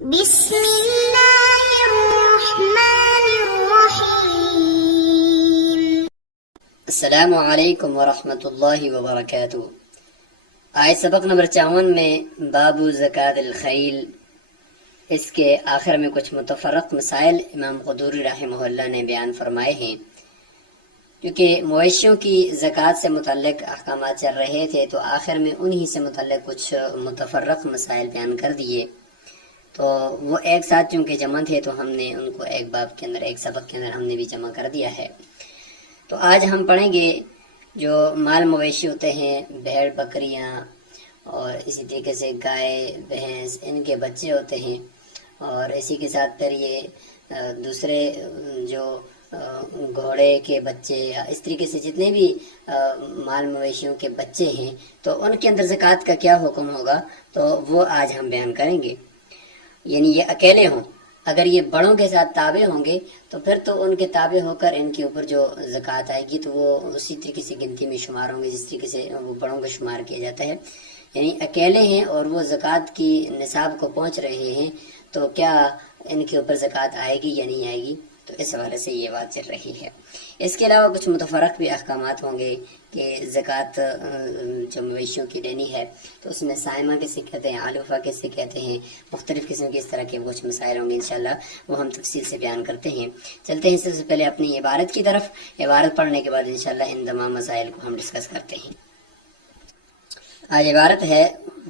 بسم اللہ الرحمن الرحیم۔ السلام علیکم ورحمۃ اللہ وبرکاتہ۔ آیت سبق نمبر 54 میں باب زکوٰۃ الخیل، اس کے آخر میں کچھ متفرق مسائل امام قدوری رحمہ اللہ نے بیان فرمائے ہیں۔ کیونکہ مویشیوں کی زکوٰۃ سے متعلق احکامات چل رہے تھے تو آخر میں انہی سے متعلق کچھ متفرق مسائل بیان کر دیے، تو وہ ایک ساتھ چونکہ جمع تھے تو ہم نے ان کو ایک باب کے اندر، ایک سبق کے اندر ہم نے بھی جمع کر دیا ہے۔ تو آج ہم پڑھیں گے جو مال مویشی ہوتے ہیں، بھیڑ بکریاں اور اسی طریقے سے گائے بھینس، ان کے بچے ہوتے ہیں، اور اسی کے ساتھ پھر یہ دوسرے جو گھوڑے کے بچے یا اس طریقے سے جتنے بھی مال مویشیوں کے بچے ہیں تو ان کے اندر زکوٰۃ کا کیا حکم ہوگا، تو وہ آج ہم بیان کریں گے۔ یعنی یہ اکیلے ہوں، اگر یہ بڑوں کے ساتھ تابع ہوں گے تو پھر تو ان کے تابع ہو کر ان کے اوپر جو زکوٰۃ آئے گی تو وہ اسی طریقے سے گنتی میں شمار ہوں گے جس طریقے سے وہ بڑوں کا شمار کیا جاتا ہے۔ یعنی اکیلے ہیں اور وہ زکوٰۃ کی نصاب کو پہنچ رہے ہیں تو کیا ان کے اوپر زکوٰۃ آئے گی یا نہیں آئے گی، تو اس حوالے سے یہ بات چل رہی ہے۔ اس کے علاوہ کچھ متفرق بھی احکامات ہوں گے کہ زکوٰۃ جو مویشیوں کی دینی ہے تو اس میں سائمہ کسے کہتے ہیں، علوفہ کسے کہتے ہیں، مختلف قسم کے اس طرح کے کچھ مسائل ہوں گے انشاءاللہ، وہ ہم تفصیل سے بیان کرتے ہیں۔ چلتے ہیں سب سے پہلے اپنی عبارت کی طرف، عبارت پڑھنے کے بعد انشاءاللہ ان تمام مسائل کو ہم ڈسکس کرتے ہیں۔ آج عبارت ہے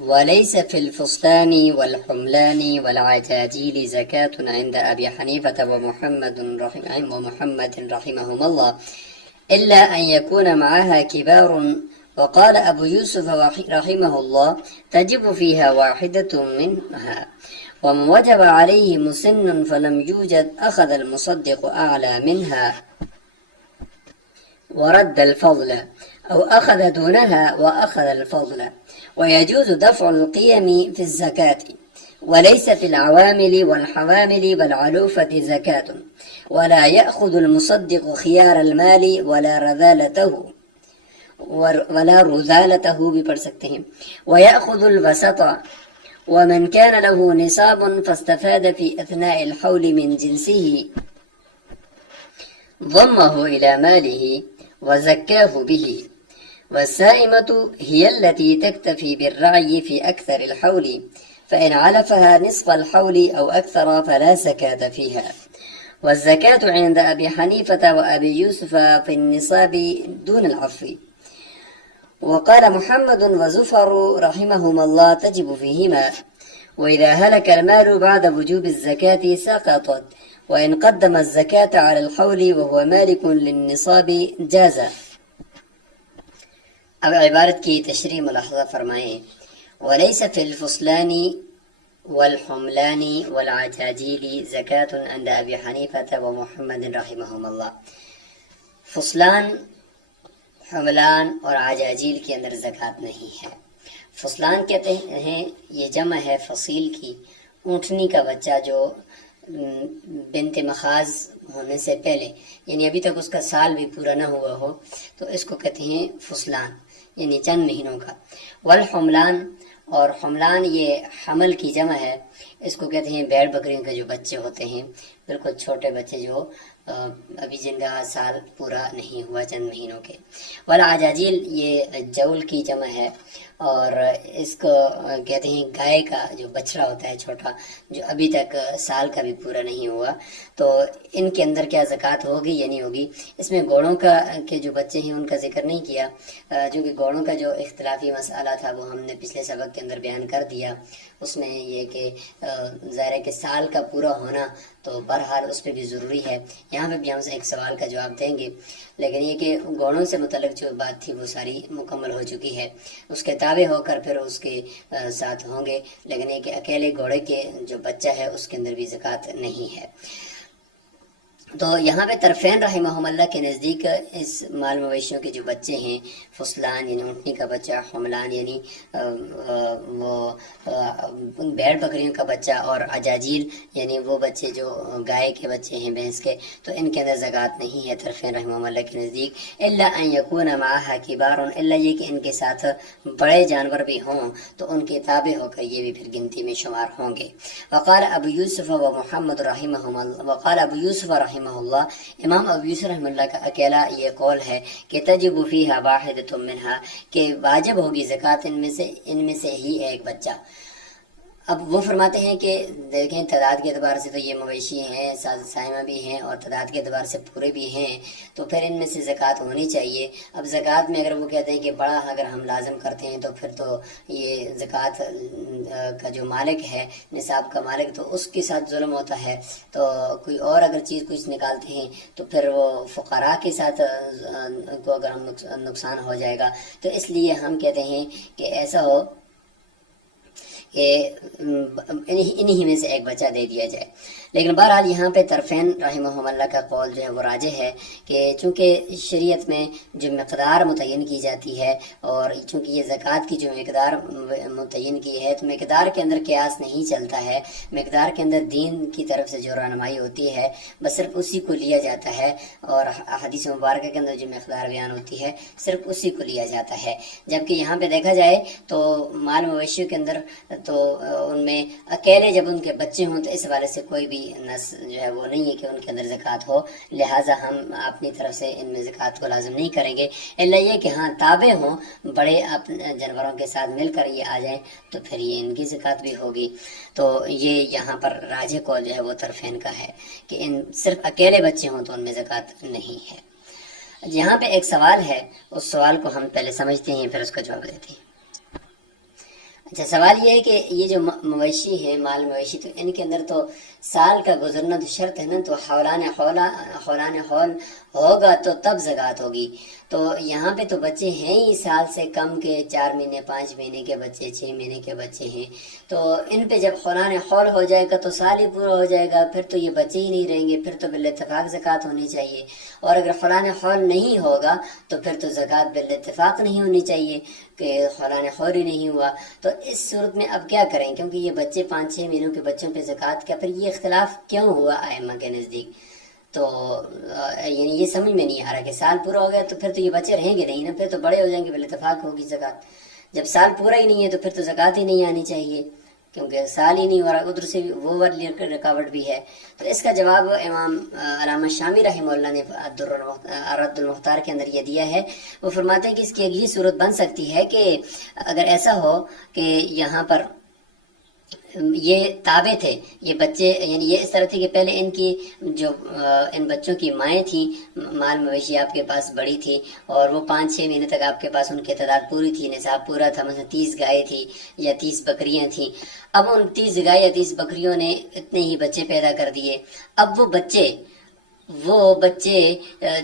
وَلَيْسَ فِي الْفُصْلَانِ وَالْحُمْلَانِ وَالْعَجَاجِيلِ زَكَاةٌ عِنْدَ أَبِي حَنِيفَةَ وَمُحَمَّدٍ رحمهم الله إلا أن يكون معها كبار، وقال أبو يوسف رحمه الله تجب فيها واحدة منها، ومن وجب عليه مسن فلم يوجد أخذ المصدق أعلى منها ورد الفضل، أو أخذ دونها وأخذ الفضل، ويجوز دفع القيم في الزكاة، وليس في العوامل والحوامل والعلوفة زكاة، ولا يأخذ المصدق خيار المال ولا رذالته بھی پڑھ سکتے ہیں، ويأخذ الوسط، ومن كان له نصاب فاستفاد في أثناء الحول من جنسه ضمه إلى ماله وزكاه به، والسائمة هي التي تكتفي بالرعي في أكثر الحول، فإن علفها نصف الحول أو أكثر فلا زكاة فيها، والزكاة عند أبي حنيفة وأبي يوسف في النصاب دون العفو، وقال محمد وزفر رحمهما الله تجب فيهما، وإذا هلك المال بعد وجوب الزكاة سقطت، وإن قدم الزكاة على الحول وهو مالك للنصاب جاز۔ اب عبارت کی تشریح ملاحظہ فرمائیں۔ وَلَيْسَ فِي الْفُصْلَانِ وَالْحُمْلَانِ وَالْعَجَاجِيلِ زَكَاةٌ عِنْدَ أَبِي حَنِيفَةَ وَمُحَمَّدٍ رحمهم اللہ، فصلان، حملان اور عجاجیل کے اندر زکوٰۃ نہیں ہے۔ فصلان کہتے ہیں، یہ جمع ہے فصیل کی، اونٹنی کا بچہ جو بنت مخاض ہونے سے پہلے، یعنی ابھی تک اس کا سال بھی پورا نہ ہوا ہو تو اس کو کہتے ہیں فصلان، یعنی چند مہینوں کا۔ والحملان، اور حملان یہ حمل کی جمع ہے، اس کو کہتے ہیں بھیڑ بکریوں کے جو بچے ہوتے ہیں، بالکل چھوٹے بچے جو ابھی جن کا سال پورا نہیں ہوا، چند مہینوں کے۔ والعجاجیل یہ جول کی جمع ہے، اور اس کو کہتے ہیں گائے کا جو بچڑا ہوتا ہے چھوٹا، جو ابھی تک سال کا بھی پورا نہیں ہوا، تو ان کے اندر کیا زکوٰۃ ہوگی یا نہیں ہوگی۔ اس میں گھوڑوں کا کے جو بچے ہیں ان کا ذکر نہیں کیا، چونکہ گھوڑوں کا جو اختلافی مسئلہ تھا وہ ہم نے پچھلے سبق کے اندر بیان کر دیا۔ اس میں یہ کہ ظاہر ہے کہ سال کا پورا ہونا تو بہرحال اس پہ بھی ضروری ہے، یہاں پہ بھی ہم سے ایک سوال کا جواب دیں گے، لیکن یہ کہ گھوڑوں سے متعلق جو بات تھی وہ ساری مکمل ہو چکی ہے، اس کے تابع ہو کر پھر اس کے ساتھ ہوں گے، لیکن یہ کہ اکیلے گھوڑے کے جو بچہ ہے اس کے اندر بھی زکوٰۃ نہیں ہے۔ تو یہاں پہ طرفین رحمہم اللہ کے نزدیک اس مال مویشیوں کے جو بچے ہیں، فصلان یعنی اونٹنی کا بچہ، حملان یعنی وہ بھیڑ بکریوں کا بچہ، اور اجاجیل یعنی وہ بچے جو گائے کے بچے ہیں، بھینس کے، تو ان کے اندر زکوٰۃ نہیں ہے طرفین رحمہم اللہ کے نزدیک، الا ان یکون معها کبار، الا یہ کہ ان کے ساتھ بڑے جانور بھی ہوں تو ان کے تابع ہو کر یہ بھی پھر گنتی میں شمار ہوں گے۔ وقال ابو یوسف و محمد رحمہم اللہ، وقال ابو یوسف رحمہ اللہ، امام ابو یوسف رحمہ اللہ کا اکیلا یہ قول ہے کہ تجب فیہا واحدۃ منہا، کہ واجب ہوگی زکوٰۃ ان میں سے ہی ایک بچہ۔ اب وہ فرماتے ہیں کہ دیکھیں تعداد کے اعتبار سے تو یہ مویشی ہیں، سائمہ بھی ہیں، اور تعداد کے اعتبار سے پورے بھی ہیں، تو پھر ان میں سے زکوٰۃ ہونی چاہیے۔ اب زکوٰۃ میں اگر وہ کہتے ہیں کہ بڑا اگر ہم لازم کرتے ہیں تو پھر تو یہ زکوٰۃ کا جو مالک ہے، نصاب کا مالک، تو اس کے ساتھ ظلم ہوتا ہے، تو کوئی اور اگر چیز کچھ نکالتے ہیں تو پھر وہ فقراء کے ساتھ کو اگر ہم نقصان ہو جائے گا، تو اس لیے ہم کہتے ہیں کہ ایسا ہو کہ انہی میں سے ایک بچہ دے دیا جائے۔ لیکن بہرحال یہاں پہ طرفین رحمہم اللہ کا قول جو ہے وہ راجح ہے کہ چونکہ شریعت میں جو مقدار متعین کی جاتی ہے، اور چونکہ یہ زکوٰۃ کی جو مقدار متعین کی ہے، تو مقدار کے اندر قیاس نہیں چلتا ہے، مقدار کے اندر دین کی طرف سے جو رہنمائی ہوتی ہے بس صرف اسی کو لیا جاتا ہے، اور حدیث مبارکہ کے اندر جو مقدار بیان ہوتی ہے صرف اسی کو لیا جاتا ہے۔ جبکہ یہاں پہ دیکھا جائے تو مال مویشیوں کے اندر تو ان میں اکیلے جب ان کے بچے ہوں تو اس حوالے سے کوئی بھی نص جو ہے وہ نہیں ہے کہ ان کے اندر زکوٰۃ ہو، لہٰذا ہم اپنی طرف سے ان میں زکوٰۃ کو لازم نہیں کریں گے، الا یہ کہ ہاں تابع ہوں، بڑے اپنے جانوروں کے ساتھ مل کر یہ آ جائیں تو پھر یہ ان کی زکوٰۃ بھی ہوگی۔ تو یہ یہاں پر راجح قول جو ہے وہ طرفین کا ہے کہ ان صرف اکیلے بچے ہوں تو ان میں زکوٰۃ نہیں ہے۔ یہاں پہ ایک سوال ہے، اس سوال کو ہم پہلے سمجھتے ہیں پھر اس کا جواب دیتے ہیں۔ اچھا، سوال یہ ہے کہ یہ جو مویشی ہیں، مال مویشی، تو ان کے اندر تو سال کا گزرنا تو شرط ہے نا، تو حولان حول ہوگا تو تب زکوٰۃ ہوگی۔ تو یہاں پہ تو بچے ہیں ہی سال سے کم کے، 4 مہینے 5 مہینے کے بچے، 6 مہینے کے بچے ہیں، تو ان پہ جب حولان حول ہو جائے گا تو سال ہی پورا ہو جائے گا، پھر تو یہ بچے ہی نہیں رہیں گے، پھر تو بالاتفاق زکوٰۃ ہونی چاہیے۔ اور اگر حولان حول نہیں ہوگا تو پھر تو زکوٰۃ بالاتفاق نہیں ہونی چاہیے کہ حولان حول ہی نہیں ہوا۔ تو اس صورت میں اب کیا کریں، کیونکہ یہ بچے 5-6 مہینوں کے بچوں پہ زکوٰۃ کا پھر یہ اختلاف کیوں ہوا ائمہ کے نزدیک؟ تو یعنی یہ سمجھ میں نہیں آ رہا کہ سال پورا ہو گیا تو پھر تو یہ بچے رہیں گے نہیں نا، پھر تو بڑے ہو جائیں گے، بالاتفاق ہوگی زکوٰۃ۔ جب سال پورا ہی نہیں ہے تو پھر تو زکوٰۃ ہی نہیں آنی چاہیے، کیونکہ سال ہی نہیں ہو رہا، ادھر سے وہ رکاوٹ بھی ہے۔ تو اس کا جواب امام علامہ شامی رحمہ اللہ نے الرد المختار کے اندر یہ دیا ہے۔ وہ فرماتے ہیں کہ اس کی ایک یہ صورت بن سکتی ہے کہ اگر ایسا ہو کہ یہاں پر یہ تابع تھے، یہ بچے، یعنی یہ اس طرح تھے کہ پہلے ان کی جو ان بچوں کی مائیں تھیں، مال مویشی آپ کے پاس بڑی تھی، اور وہ 5-6 مہینے تک آپ کے پاس ان کی تعداد پوری تھی، نصاب پورا تھا، مثلا 30 گائے تھی یا 30 بکریاں تھیں۔ اب ان 30 گائے یا 30 بکریوں نے اتنے ہی بچے پیدا کر دیے۔ اب وہ بچے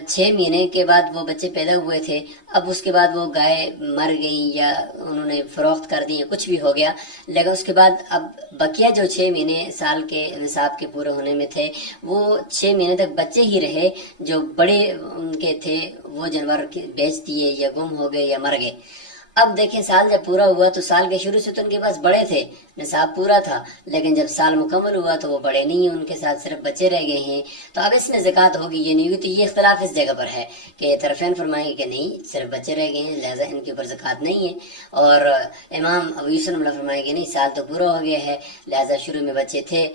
6 مہینے کے بعد وہ بچے پیدا ہوئے تھے، اب اس کے بعد وہ گائے مر گئیں یا انہوں نے فروخت کر دی یا کچھ بھی ہو گیا، لیکن اس کے بعد اب بقیہ جو 6 مہینے سال کے نصاب کے پورے ہونے میں تھے، وہ 6 مہینے تک بچے ہی رہے، جو بڑے ان کے تھے وہ جانور بیچ دیے یا گم ہو گئے یا مر گئے۔ اب دیکھیں سال جب پورا ہوا تو سال کے شروع سے تو ان کے پاس بڑے تھے، نصاب پورا تھا، لیکن جب سال مکمل ہوا تو وہ بڑے نہیں ہیں، ان کے ساتھ صرف بچے رہ گئے ہیں، تو اب اس میں زکوٰۃ ہوگی یہ نہیں ہوئی۔ تو یہ اختلاف اس جگہ پر ہے کہ طرفین فرمائیں گے کہ نہیں، صرف بچے رہ گئے ہیں لہٰذا ان کے اوپر زکوٰۃ نہیں ہے، اور امام ابو یوسف اللہ فرمائیں گے نہیں، سال تو پورا ہو گیا ہے، لہٰذا شروع میں بچے تھے،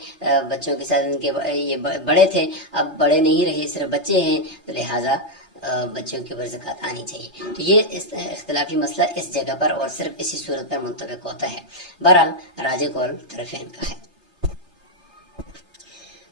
بچوں کے ساتھ ان کے یہ بڑے تھے، اب بڑے نہیں رہے، صرف بچے ہیں، تو لہٰذا بچوں کے اوپر زکوٰۃ آنی چاہیے۔ تو یہ اختلافی مسئلہ اس جگہ پر اور صرف اسی صورت پر منطبق ہوتا ہے۔ بہرحال راجح قول طرفین کا ہے۔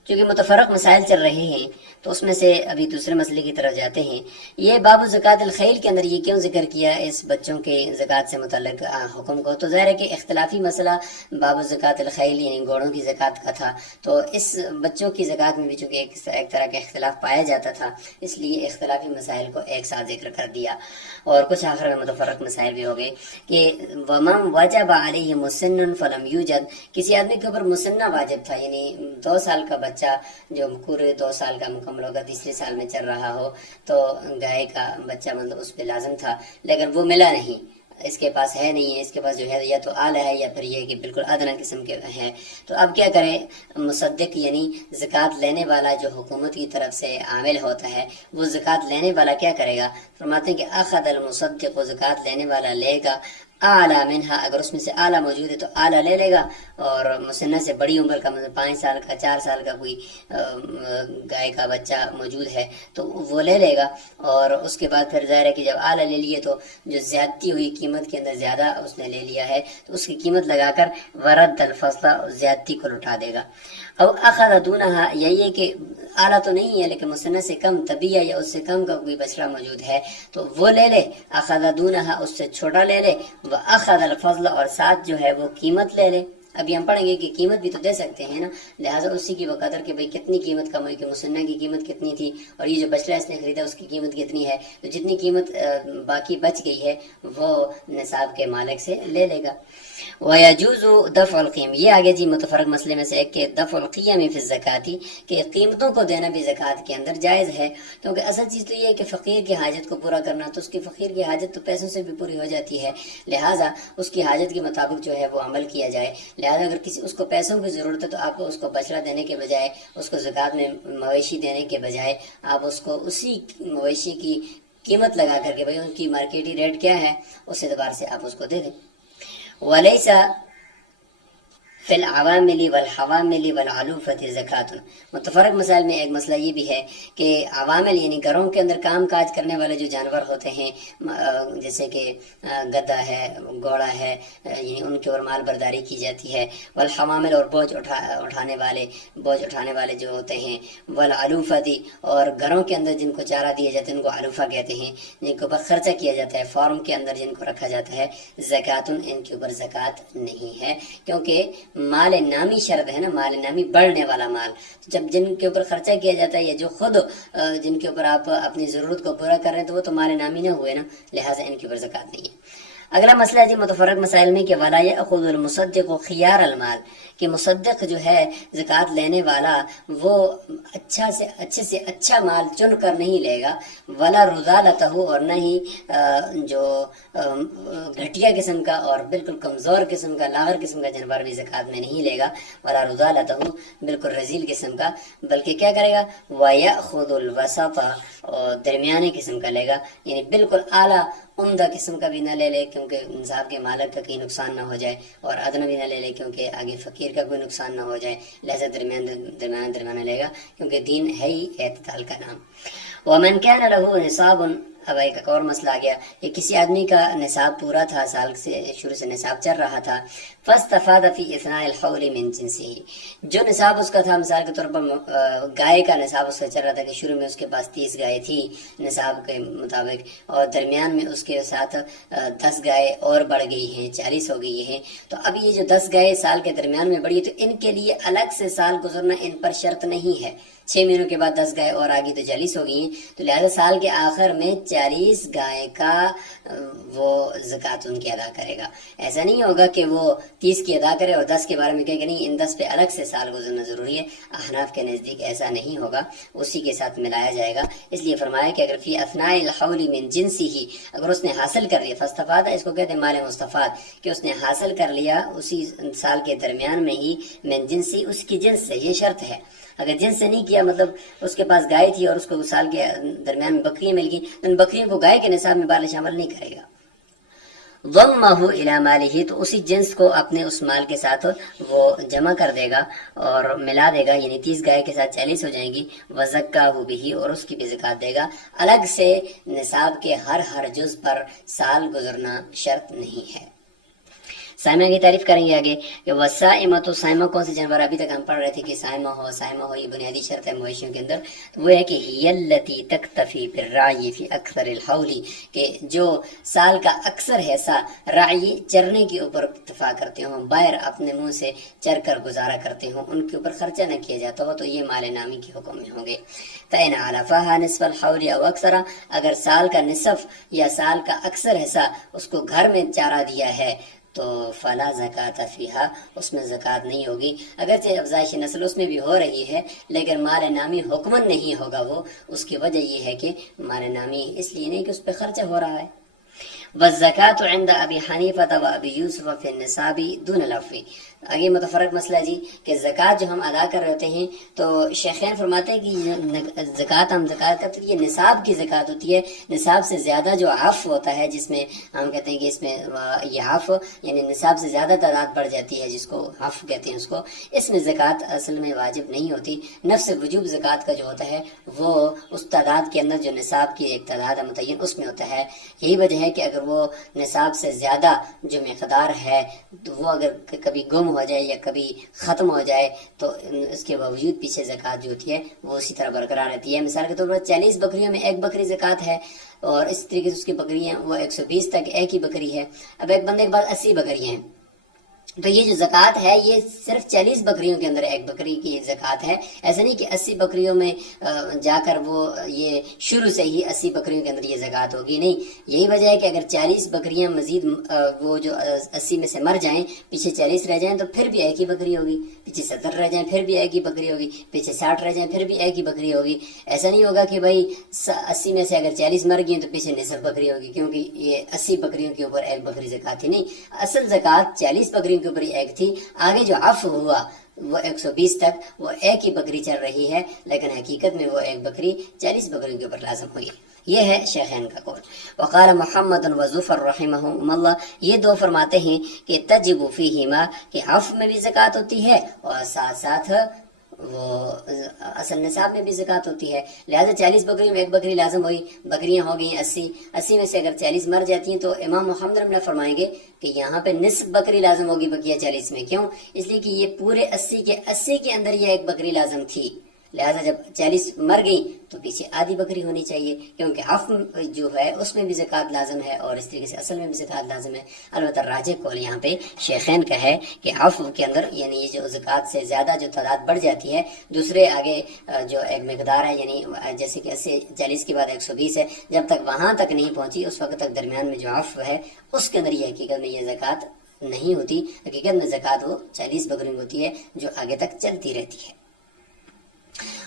چونکہ متفرق مسائل چل رہے ہیں تو اس میں سے ابھی دوسرے مسئلے کی طرف جاتے ہیں۔ یہ باب زکوٰۃ الخیل کے اندر یہ کیوں ذکر کیا اس بچوں کے زکوٰۃ سے متعلق حکم کو؟ تو ظاہر ہے کہ اختلافی مسئلہ باب زکوٰۃ الخیل یعنی گھوڑوں کی زکوٰۃ کا تھا، تو اس بچوں کی زکوٰۃ میں بھی چونکہ ایک طرح کا اختلاف پایا جاتا تھا، اس لیے اختلافی مسائل کو ایک ساتھ ذکر کر دیا، اور کچھ آخر میں متفرق مسائل بھی ہو گئے کہ وَمَنْ وَجَبَ عَلَيْهِ مُسِنٌّ فَلَمْ يُوجَدْ، کسی آدمی کے اوپر مسنہ واجب تھا، یعنی 2 سال کا بچہ بچہ جو پورے 2 سال کا مکمل ہوگا، تیسرے سال میں چل رہا ہو، تو گائے کا بچہ مطلب اس پہ لازم تھا، لیکن وہ ملا نہیں، اس کے پاس ہے نہیں ہے، اس کے پاس جو ہے یا تو اعلیٰ ہے یا پھر یہ کہ بالکل ادنیٰ قسم کے ہے۔ تو اب کیا کرے مصدق یعنی زکوٰۃ لینے والا جو حکومت کی طرف سے عامل ہوتا ہے، وہ زکوٰۃ لینے والا کیا کرے گا؟ فرماتے ہیں کہ اخذ المصدق، زکوٰۃ لینے والا لے گا اعلیٰ منہا، اگر اس میں سے اعلیٰ موجود ہے تو اعلیٰ لے لے گا، اور مسنہ سے بڑی عمر کا مطلب 5 سال کا 4 سال کا کوئی گائے کا بچہ موجود ہے تو وہ لے لے گا، اور اس کے بعد پھر ظاہر ہے کہ جب اعلیٰ لے لیے تو جو زیادتی ہوئی قیمت کے اندر زیادہ اس نے لے لیا ہے تو اس کی قیمت لگا کر ورد الفصل، زیادتی کو لٹا دے گا۔ او اخذ دونہا، یہی ہے کہ اعلیٰ تو نہیں ہے لیکن مسنہ سے کم طبیعہ یا اس سے کم کا کوئی بچڑا موجود ہے تو وہ لے لے، اخذ دونہا اس سے چھوٹا لے لے، واخذ الفضل اور ساتھ جو ہے وہ قیمت لے لے۔ ابھی ہم پڑھیں گے کہ قیمت بھی تو دے سکتے ہیں نا، لہٰذا اسی کی بقدر کہ بھئی کتنی قیمت کم ہوئی، کہ مسنہ کی قیمت کتنی تھی اور یہ جو بچڑا اس نے خریدا اس کی قیمت کتنی ہے، تو جتنی قیمت باقی بچ گئی ہے وہ نصاب کے مالک سے لے لے گا۔ وَيَجُوزُ دَفْعُ الْقِيمِ، یہ آگے جی متفرق مسئلے میں سے ایک کہ دفع القیم فی الزکاۃ، کہ قیمتوں کو دینا بھی زکوٰۃ کے اندر جائز ہے، کیونکہ اصل چیز تو یہ ہے کہ فقیر کی حاجت کو پورا کرنا، تو اس کی فقیر کی حاجت تو پیسوں سے بھی پوری ہو جاتی ہے، لہٰذا اس کی حاجت کے مطابق جو ہے وہ عمل کیا جائے۔ لہٰذا اگر کسی اس کو پیسوں کی ضرورت ہے تو آپ اس کو بچڑا دینے کے بجائے، اس کو زکوٰۃ میں مویشی دینے کے بجائے، آپ اس کو اسی مویشی کی قیمت لگا کر کے بھائی ان کی مارکیٹی ریٹ کیا ہے اس اعتبار سے آپ اس کو دے دیں۔ وَلَيْسَ فی العوامل والحوامل والعلوفۃ زکوٰۃ، متفرق مسائل میں ایک مسئلہ یہ بھی ہے کہ عوامل یعنی گھروں کے اندر کام کاج کرنے والے جو جانور ہوتے ہیں، جیسے کہ گدھا ہے، گھوڑا ہے، یعنی ان کے اوپر مال برداری کی جاتی ہے، والحوامل اور بوجھ اٹھانے والے جو ہوتے ہیں، والعلوفۃ اور گھروں کے اندر جن کو چارہ دیا جاتا ہے ان کو علوفہ کہتے ہیں، جن کے اوپر خرچہ کیا جاتا ہے، فارم کے اندر جن کو رکھا جاتا ہے، زکوٰۃ ان کے اوپر زکوٰۃ نہیں ہے، کیونکہ مال نامی شرط ہے نا، مال نامی بڑھنے والا مال، جب جن کے اوپر خرچہ کیا جاتا ہے یا جو خود جن کے اوپر آپ اپنی ضرورت کو پورا کر رہے ہیں تو وہ تو مال نامی نہ ہوئے نا، لہٰذا ان کے اوپر زکوٰۃ نہیں ہے۔ اگلا مسئلہ جی متفرق مسائل میں کہ ولا یأخذ المصدق خیار المال، کہ مصدق جو ہے زکوٰۃ لینے والا وہ اچھے سے اچھا مال چن کر نہیں لے گا، ولا رذالتہ، اور نہ ہی جو گھٹیا قسم کا اور بالکل کمزور قسم کا لاغر قسم کا جانور بھی زکوٰۃ میں نہیں لے گا، ولا رذالتہ بالکل رذیل قسم کا، بلکہ کیا کرے گا ویأخذ الوسط، اور درمیانے قسم کا لے گا، یعنی بالکل اعلیٰ عمدہ قسم کا بھی نہ لے لے کیونکہ نصاب کے مالک کا کہیں نقصان نہ ہو جائے، اور ادنیٰ بھی نہ لے لے کیونکہ آگے فقیر کا کوئی نقصان نہ ہو جائے، لہذا درمیانہ لے گا کیونکہ دین ہے ہی اعتدال کا نام۔ ومن كان له نصاب، اب ایک اور مسئلہ آ گیا کہ کسی آدمی کا نصاب پورا تھا، سال سے شروع سے نصاب چل رہا تھا، فاستفاد في اثناء الحول من جنسه، جو نصاب اس کا تھا، مثال کے طور پر گائے کا نصاب اس کا چل رہا تھا کہ شروع میں اس کے پاس 30 گائے تھی نصاب کے مطابق، اور درمیان میں اس کے ساتھ 10 گائے اور بڑھ گئی ہیں، 40 ہو گئی ہیں، تو اب یہ جو 10 گائے سال کے درمیان میں بڑھی تو ان کے لیے الگ سے سال گزرنا ان پر شرط نہیں ہے، 6 مہینوں کے بعد 10 گائے اور آگے تو 40 ہو گئی ہیں، تو لہذا سال کے آخر میں 40 گائے کا وہ زکوٰۃ ان کی ادا کرے گا۔ ایسا نہیں ہوگا کہ وہ 30 کی ادا کرے اور 10 کے بارے میں کہے کہ نہیں ان 10 پہ الگ سے سال گزرنا ضروری ہے، احناف کے نزدیک ایسا نہیں ہوگا، اسی کے ساتھ ملایا جائے گا۔ اس لیے فرمایا کہ اگر فی اثناء الحول من جنسہ، اگر اس نے حاصل کر لیا، فاستفاد اس کو کہتے ہیں مال مستفاد، کہ اس نے حاصل کر لیا اسی سال کے درمیان میں ہی، من جنسی اس کی جنس سے، یہ شرط ہے، اگر جنس سے نہیں کیا مطلب اس کے پاس گائے تھی اور اس کو سال کے درمیان میں بکریاں مل گئی تو ان بکریوں کو گائے کے نصاب میں بال شامل نہیں کرے گا۔ ضمہ الی مالہ، تو اسی جنس کو اپنے اس مال کے ساتھ وہ جمع کر دے گا اور ملا دے گا، یعنی 30 گائے کے ساتھ 40 ہو جائیں گی، وزکاہ بہ، اور اس کی بھی زکوٰۃ دے گا، الگ سے نصاب کے ہر جز پر سال گزرنا شرط نہیں ہے۔ سائمہ کی تعریف کریں گے آگے کہ وسائمہ، تو سائمہ کون سے جانور، ابھی تک ہم پڑھ رہے تھے کہ سائمہ ہو، یہ بنیادی شرط ہے مویشیوں کے اندر، تو وہ ہے کہ ہی التی تکتفی بالرعی فی اکثر الحول، کہ جو سال کا اکثر حصہ راعی چرنے کے اوپر اکتفا کرتے ہوں، باہر اپنے منہ سے چر کر گزارا کرتے ہوں، ان کے اوپر خرچہ نہ کیا جاتا ہو، تو یہ مال نامی کے حکم میں ہوں گے۔ فإن علفها نصف الحول او اکثر، اگر سال کا نصف یا سال کا اکثر حصہ اس کو گھر میں چارہ دیا ہے تو فلا زکات فیہا، اس میں زکات نہیں ہوگی، اگرچہ افزائش نسل اس میں بھی ہو رہی ہے لیکن مال نامی حکمن نہیں ہوگا وہ، اس کی وجہ یہ ہے کہ مال نامی اس لیے نہیں کہ اس پہ خرچہ ہو رہا ہے۔ والزکاة عند ابی حنیفہ و ابی یوسف فی النصاب دون العفو، آگے متفرق مسئلہ جی کہ زکوٰۃ جو ہم ادا کر رہے ہوتے ہیں تو شیخین فرماتے ہیں کہ زکوٰۃ ہم زکوٰۃ کرتے ہیں، یہ نصاب کی زکوٰۃ ہوتی ہے، نصاب سے زیادہ جو عفو ہوتا ہے، جس میں ہم کہتے ہیں کہ اس میں یہ عفو یعنی نصاب سے زیادہ تعداد بڑھ جاتی ہے، جس کو عفو کہتے ہیں، اس میں زکوٰۃ اصل میں واجب نہیں ہوتی۔ نفس وجوب زکوٰۃ کا جو ہوتا ہے وہ اس تعداد کے اندر جو نصاب کی ایک تعداد ہے متعین اس میں ہوتا ہے۔ یہی وجہ ہے کہ اگر وہ نصاب سے زیادہ جو مقدار ہے تو وہ اگر کبھی گم ہو جائے یا کبھی ختم ہو جائے تو اس کے باوجود پیچھے زکوٰۃ جو ہوتی ہے وہ اسی طرح برقرار رہتی ہے۔ مثال کے طور پر 40 بکریوں میں ایک بکری زکوٰۃ ہے، اور اس طریقے سے اس کی بکریاں وہ 120 تک ایک ہی بکری ہے۔ اب ایک بندے کے پاس 80 بکریاں ہیں تو یہ جو زکوٰۃ ہے یہ صرف 40 بکریوں کے اندر ایک بکری کی زکوٰۃ ہے، ایسا نہیں کہ 80 بکریوں میں جا کر وہ یہ شروع سے ہی 80 بکریوں کے اندر یہ زکوٰۃ ہوگی، نہیں۔ یہی وجہ ہے کہ اگر 40 بکریاں مزید وہ جو 80 میں سے مر جائیں، پیچھے 40 رہ جائیں تو پھر بھی ایک ہی بکری ہوگی، پیچھے 70 رہ جائیں پھر بھی ایک ہی بکری ہوگی، پیچھے 60 رہ جائیں پھر بھی ایک ہی بکری ہوگی۔ ایسا نہیں ہوگا کہ بھائی 80 میں سے اگر 40 مر گئی تو پیچھے نصف بکری ہوگی، کیونکہ یہ 80 بکریوں کے اوپر ایک بکری زکوٰۃ ہی نہیں، اصل زکوٰۃ 40 بکریوں کے اوپر ایک تھی، آگے جو عفو ہوا وہ 120 تک وہ ایک ہی بکری چل رہی ہے، لیکن حقیقت میں وہ ایک بکری 40 بکریوں کے اوپر لازم ہوئی۔ یہ ہے شیخین کا قول۔ وقال محمد و ظفر رحمہم اللہ، یہ دو فرماتے ہیں کہ تجب فیہما، کہ عفو میں بھی زکوٰۃ ہوتی ہے اور ساتھ ساتھ وہ اصل نصاب میں بھی زکوٰۃ ہوتی ہے، لہذا 40 بکریوں میں ایک بکری لازم ہوئی، بکریاں ہو گئیں 80 میں سے اگر 40 مر جاتی ہیں تو امام محمد رحمہ اللہ فرمائیں گے کہ یہاں پہ نصف بکری لازم ہوگی بقیہ 40 میں، کیوں؟ اس لیے کہ یہ پورے 80 کے اندر یہ ایک بکری لازم تھی، لہذا جب 40 مر گئی تو پیچھے آدھی بکری ہونی چاہیے، کیونکہ عفو جو ہے اس میں بھی زکوٰۃ لازم ہے اور اس طریقے سے اصل میں بھی زکوٰۃ لازم ہے۔ البتہ راجح قول یہاں پہ شیخین کا ہے کہ عفو کے اندر یعنی یہ جو زکوٰۃ سے زیادہ جو تعداد بڑھ جاتی ہے، دوسرے آگے جو ایک مقدار ہے یعنی جیسے کہ 40 کے بعد 120 ہے، جب تک وہاں تک نہیں پہنچی اس وقت تک درمیان میں جو عفو ہے اس کے اندر یہ حقیقت میں یہ زکوٰۃ نہیں ہوتی، حقیقت میں زکوٰۃ وہ 40 بکریوں ہوتی ہے جو آگے تک چلتی رہتی ہے۔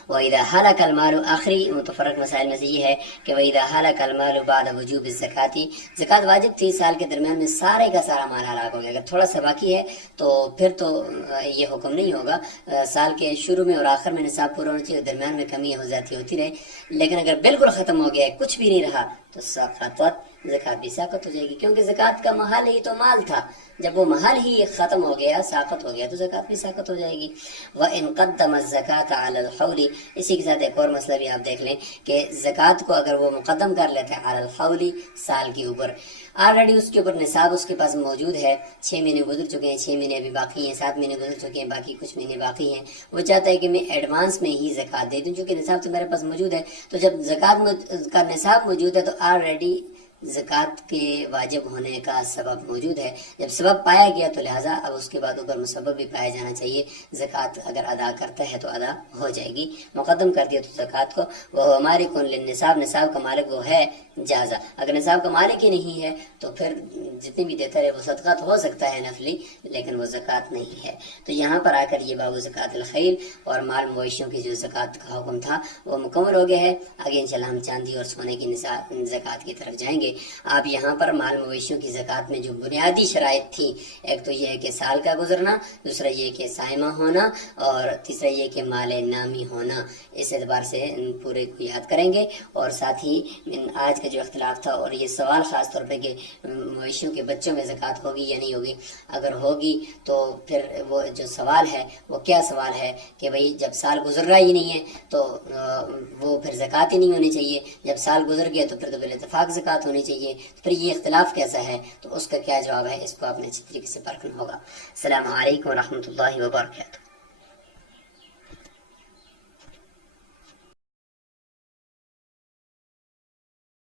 وَإِذَا هَلَكَ الْمَالُ، آخری متفرق مسائل میں سے یہ ہے کہ وَإِذَا هَلَكَ الْمَالُ بَعْدَ وُجُوبِ الزَّكَاةِ، زکوٰۃ واجب تھی، سال کے درمیان میں سارے کا سارا مال ہلاک ہو گیا، اگر تھوڑا سا باقی ہے تو پھر تو یہ حکم نہیں ہوگا، سال کے شروع میں اور آخر میں نصاب پورا ہونا چاہیے، درمیان میں کمی ہو جاتی ہوتی رہے، لیکن اگر بالکل ختم ہو گیا ہے کچھ بھی نہیں رہا تو زکوٰۃ بھی ساقط ہو جائے گی، کیونکہ زکوٰۃ کا محل ہی تو مال تھا، جب وہ محل ہی ختم ہو گیا ساقط ہو گیا تو زکوٰۃ بھی ساقط ہو جائے گی۔ وَإِن قَدَّمَ الزَّكَاةَ عَلَى الْحَوْلِ، اسی کے ساتھ ایک اور مسئلہ بھی آپ دیکھ لیں کہ زکوٰۃ کو اگر وہ مقدم کر لیتے ہیں علی الحول، سال کے اوپر، آلریڈی اس کے اوپر نصاب اس کے پاس موجود ہے، 6 مہینے گزر چکے ہیں، 6 مہینے ابھی باقی ہیں، 7 مہینے گزر چکے ہیں، باقی کچھ مہینے باقی ہیں، وہ چاہتا ہے کہ میں ایڈوانس میں ہی زکوٰۃ دے دوں چونکہ نصاب تو میرے پاس موجود ہے، تو جب زکوٰۃ کا نصاب موجود ہے تو آلریڈی زکوٰۃ کے واجب ہونے کا سبب موجود ہے، جب سبب پایا گیا تو لہٰذا اب اس کے بعد اوپر مسبب بھی پایا جانا چاہیے، زکوٰۃ اگر ادا کرتا ہے تو ادا ہو جائے گی، مقدم کر دیا تو زکوٰۃ کو، وہ ہمارے کن للنصاب، نصاب کا مالک وہ ہے جازہ، اگر نصاب کا مالک ہی نہیں ہے تو پھر جتنی بھی دیتا رہے وہ صدقہ تو ہو سکتا ہے نفلی، لیکن وہ زکوٰۃ نہیں ہے۔ تو یہاں پر آ کر یہ باب زکوٰۃ الخیل اور مال مویشیوں کی جو زکوٰۃ کا حکم تھا وہ مکمل ہو گیا ہے، آگے انشاءاللہ ہم چاندی اور سونے کی زکوٰۃ کی طرف جائیں گے۔ آپ یہاں پر مال مویشیوں کی زکوٰۃ میں جو بنیادی شرائط تھیں، ایک تو یہ ہے کہ سال کا گزرنا، دوسرا یہ کہ صائمہ ہونا، اور تیسرا یہ کہ مال نامی ہونا، اس اعتبار سے ان پورے کو یاد کریں گے، اور ساتھ ہی آج کا جو اختلاف تھا اور یہ سوال خاص طور پہ کہ مویشیوں کے بچوں میں زکوٰۃ ہوگی یا نہیں ہوگی، اگر ہوگی تو پھر وہ جو سوال ہے وہ کیا سوال ہے کہ بھئی جب سال گزر رہا ہی نہیں ہے تو وہ پھر زکوٰۃ ہی نہیں ہونی چاہیے، جب سال گزر گیا تو پھر اتفاق زکوٰۃ ہونی چاہیے، پھر یہ اختلاف کیسا ہے، تو اس کا کیا جواب ہے، اس کو آپ نے اچھی طریقے سے پرکھنا ہوگا۔ السلام علیکم ورحمۃ اللہ وبرکاتہ۔